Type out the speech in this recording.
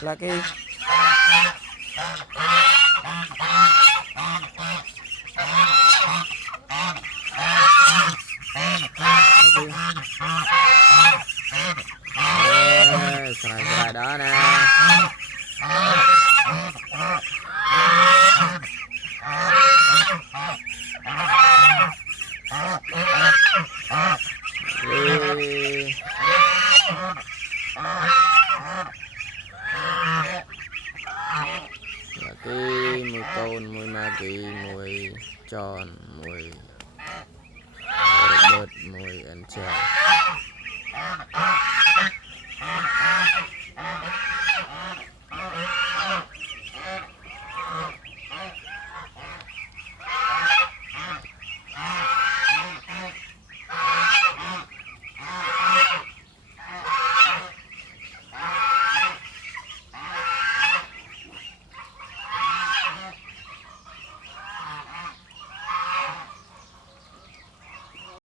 là cái xoài đó nè. Là cái mùi côn, mùi ma kỳ, mùi tròn, mùi bớt, mùi ăn chè.